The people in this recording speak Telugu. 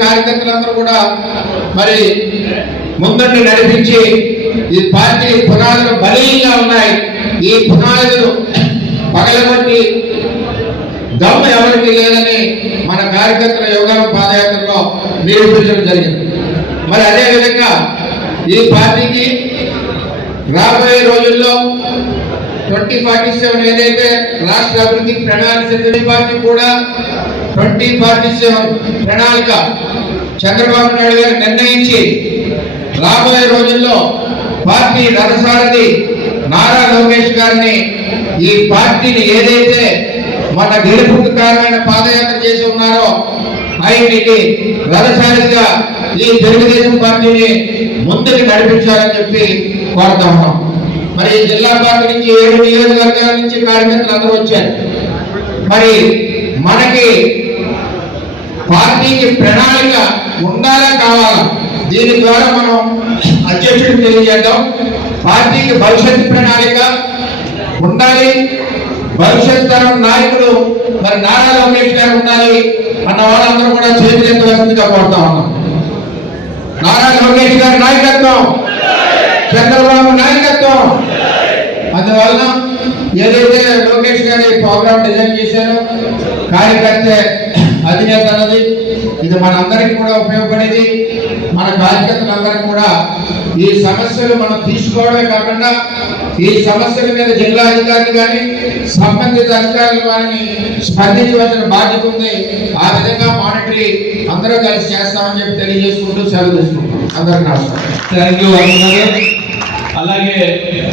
కార్యకర్తలందరూ కూడా మరి ముందండి నడిపించి ఈ పార్టీ పునాదులు బలీయంగా ఉన్నాయి ఈ పునాదులు పగలగొట్టి దమ్ము ఎవరికి లేదని మన కార్యకర్తల యోగా పాదయాత్రలో నిరూపించడం జరిగింది మరి అదేవిధంగా ఈ పార్టీకి రాబోయే రోజుల్లో ట్వంటీ ఫార్టీ సెవెన్ ఏదైతే రాష్ట్ర అభివృద్ధి ప్రణాళిక పార్టీ కూడా ట్వంటీ ఫార్టీ సెవెన్ ప్రణాళిక చంద్రబాబు నాయుడు గారు నిర్ణయించి రాబోయే రోజుల్లో పార్టీ రథసారథి నారా లోకేష్ గారిని ఈ పార్టీని ఏదైతే మన గెలుపుకు కారణమైన పాదయాత్ర చేసి ఉన్నారో ఆయన్ని రథసారిగా ఈ తెలుగుదేశం పార్టీని ముందుకు నడిపించాలని చెప్పి కోరుతా ఉన్నాం మరి జిల్లా పార్టీ నుంచి ఏడు నియోజకవర్గాల నుంచి కార్యకర్తలు అందరూ వచ్చారు మరి మనకి పార్టీకి ప్రణాళిక ఉండాలా కావాలా దీని ద్వారా మనం అధ్యక్షుడికి తెలియజేద్దాం పార్టీకి భవిష్యత్ ప్రణాళిక ఉండాలి భవిష్యత్ తరం నాయకుడు మరి నారా లోకేష్ గారు ఉండాలి అన్న వాళ్ళందరూ కూడా వస్తుందిగా కోరుతా ఉన్నాం నారా లోకేష్ గారి నాయకత్వం చంద్రబాబు నాయకత్వం అందువలన ఏదైతే లోకేష్ గారి ప్రోగ్రామ్ డిజైన్ చేశారో కార్యకర్త అధినేత అన్నది ఇది మనందరికీ కూడా ఉపయోగపడేది మన కార్యకర్తలందరికీ కూడా ఈ సమస్యలు మనం తీసుకోవడమే కాకుండా ఈ సమస్యల మీద జిల్లా అధికారులు కానీ సంబంధిత అధికారులు కానీ స్పందించవలసిన బాధ్యత ఉంది ఆ విధంగా మానిటరీ అందరూ కలిసి చేస్తామని చెప్పి తెలియజేసుకుంటూ సెలవు తీసుకుంటాం అందరికీ నమస్కారం అలాగే